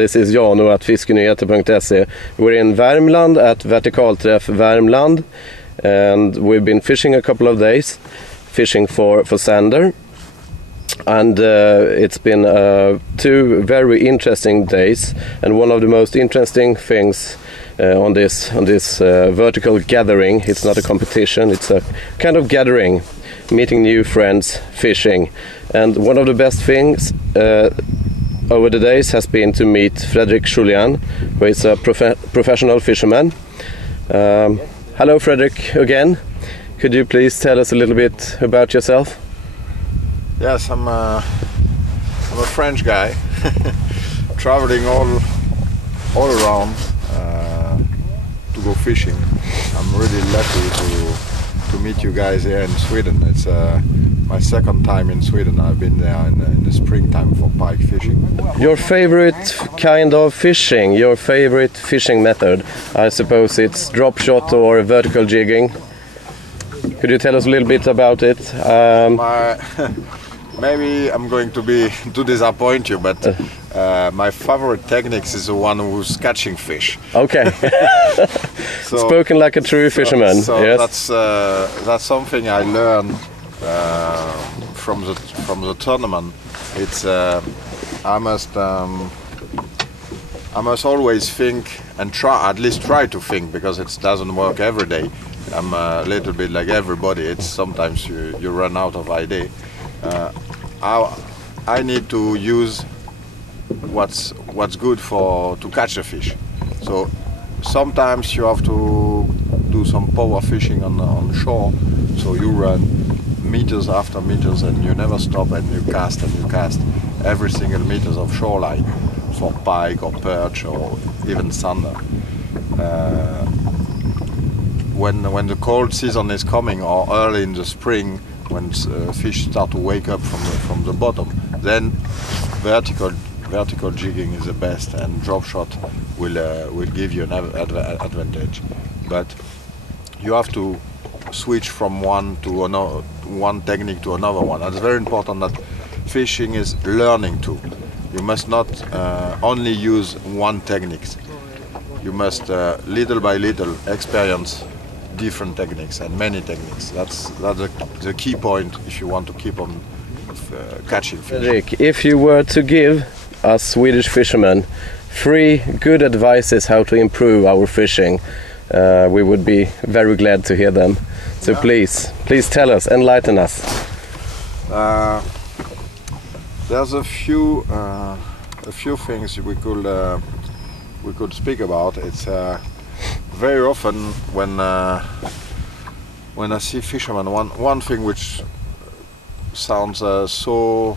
This is Jano at fiskenyheter.se. We're in Värmland at Vertikalträff Värmland, and we've been fishing a couple of days, fishing for sander. And it's been 2 very interesting days, and one of the most interesting things on this vertical gathering, it's not a competition, it's a kind of gathering, meeting new friends, fishing. And one of the best things over the days has been to meet Frederic Jullian, who is a professional fisherman. Hello Frederic again. Could you please tell us a little bit about yourself? Yes, I'm a French guy, traveling all around to go fishing. I'm really lucky to meet you guys here in Sweden. It's my second time in Sweden. I've been there in the springtime for pike fishing. Your favorite kind of fishing, your favorite fishing method? I suppose it's drop shot or vertical jigging. Could you tell us a little bit about it? Maybe I'm going to disappoint you, but my favorite techniques is the one who's catching fish. Okay. Spoken like a true fisherman. So yes. That's something I learned from the tournament. It's I must always think and at least try to think, because it doesn't work every day. I'm a little bit like everybody. It's sometimes you run out of idea. I need to use what's good to catch a fish. So sometimes you have to do some power fishing on shore. So you run meters after meters and you never stop, and you cast every single meters of shoreline for pike or perch or even sander. When the cold season is coming, or early in the spring, when fish start to wake up from the bottom, then vertical jigging is the best, and drop shot will give you an advantage. But you have to switch from one technique to another one. It's very important that fishing is learning too. You must not only use one technique. You must little by little experience different techniques and many techniques. That's the key point if you want to keep on catching fish. Frederic, if you were to give us Swedish fishermen 3 good advices how to improve our fishing, we would be very glad to hear them. So yeah. Please tell us, enlighten us. There's a few things we could speak about. It's very often when I see fishermen, one thing which sounds so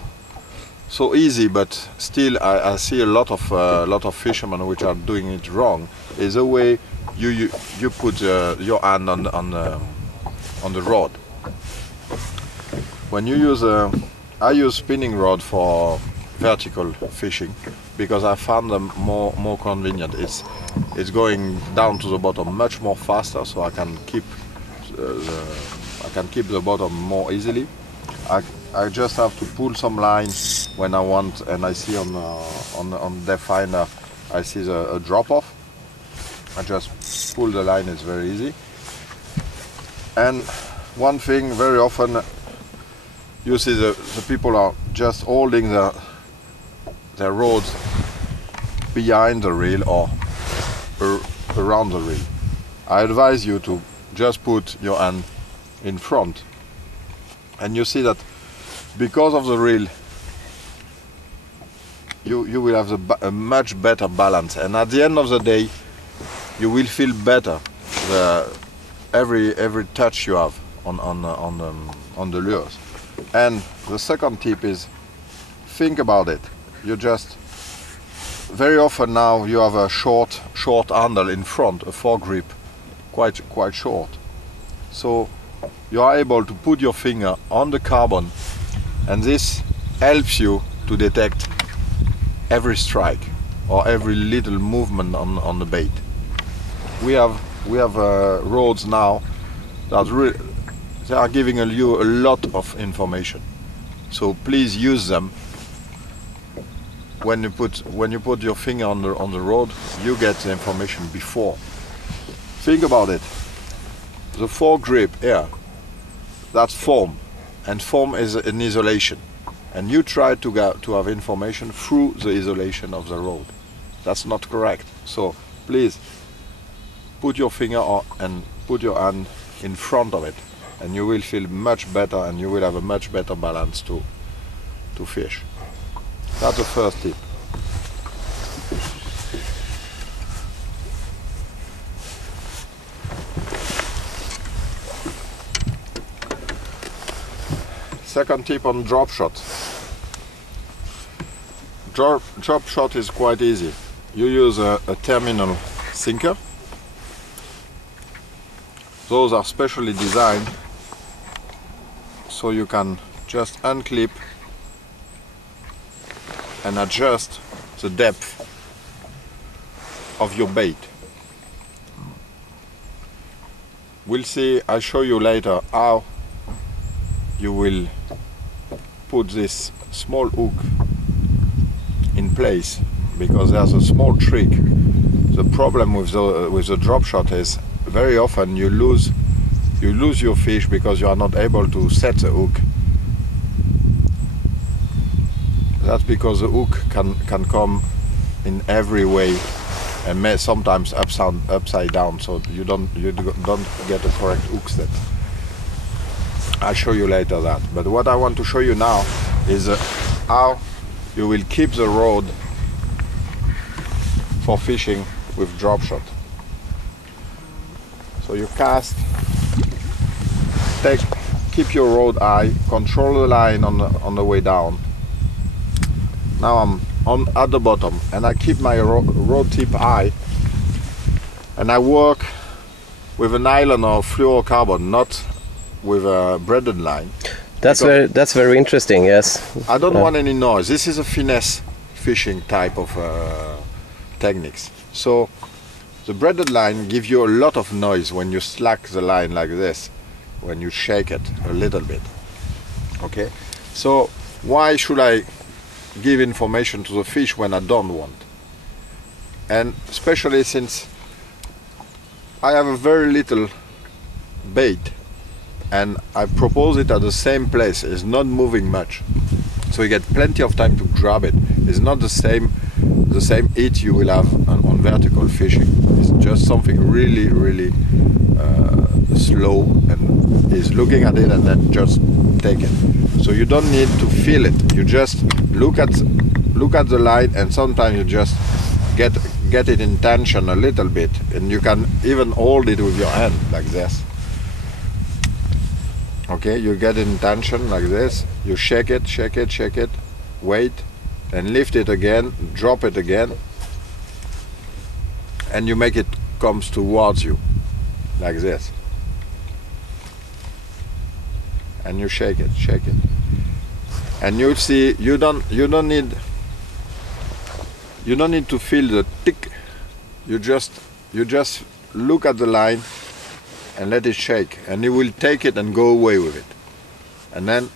easy, but still I see a lot of fishermen which are doing it wrong, is the way you put your hand on the rod. When you use I use spinning rod for vertical fishing because I found them more convenient. It's going down to the bottom much more faster, so I can keep the bottom more easily. I just have to pull some line when I want, and I see on depth finder I see a drop off. I just pull the line. It's very easy. And one thing, very often you see the people are just holding their rods behind the reel or around the reel. I advise you to just put your hand in front, and you see that because of the reel you will have a much better balance, and at the end of the day you will feel better every touch you have on the lures. And the second tip is, think about it. You just very often now you have a short handle in front, a foregrip, quite short. So you are able to put your finger on the carbon, and this helps you to detect every strike or every little movement on the bait. We have rods now that they are giving you a lot of information. So please use them when you put your finger on the rod, you get the information before. Think about it. The foregrip here, that's foam, and foam is an isolation, and you try to have information through the isolation of the rod. That's not correct. So please put your finger on and put your hand in front of it, and you will feel much better, and you will have a much better balance to fish. That's the first tip. Second tip on drop shot. Drop shot is quite easy. You use a terminal sinker. Those are specially designed so you can just unclip and adjust the depth of your bait. We'll see, I'll show you later how you will put this small hook in place, because there's a small trick. The problem with the drop shot is very often you lose your fish because you are not able to set the hook. That's because the hook can come in every way and may sometimes upside down, so you don't get the correct hook set. I'll show you later that. But what I want to show you now is how you will keep the rod for fishing with drop shot. So you cast, keep your rod high, control the line on the way down. Now I'm at the bottom, and I keep my rod tip high, and I work with a nylon or fluorocarbon, not with a braided line. That's very interesting. Yes. I don't want any noise. This is a finesse fishing type of techniques. So the braided line gives you a lot of noise when you slack the line like this, when you shake it a little bit. Okay. So why should I give information to the fish when I don't want? And especially since I have a very little bait, and I propose it at the same place. It's not moving much, so you get plenty of time to grab it. It's not the same hit you will have on vertical fishing. It's just something really slow, and is looking at it and then just take it. So you don't need to feel it. You just look at the line, and sometimes you just get it in tension a little bit, and you can even hold it with your hand like this. Okay, you get in tension like this, you shake it, wait, and lift it again, drop it again, and you make it comes towards you like this, and you shake it, and you'll see you don't need to feel the tick. You just look at the line and let it shake, and you will take it and go away with it. And then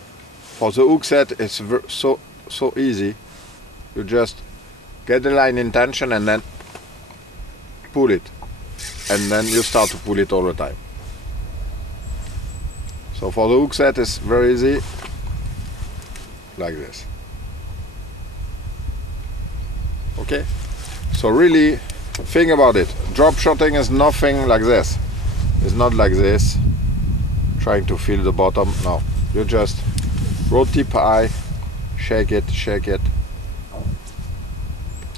for the hook set, it's so easy. You just get the line in tension and then pull it, and then you start to pull it all the time. So for the hook set, it's very easy, like this. Okay, so really think about it. Drop shotting is nothing like this. It's not like this, trying to feel the bottom. No, you just rod tip high, shake it,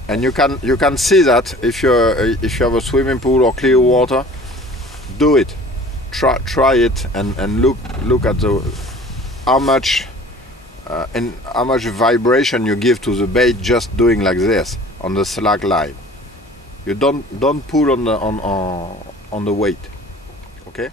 and you can see that if you have a swimming pool or clear water, do it. Try it and look at how much vibration you give to the bait just doing like this on the slack line. You don't pull on the weight. Okay.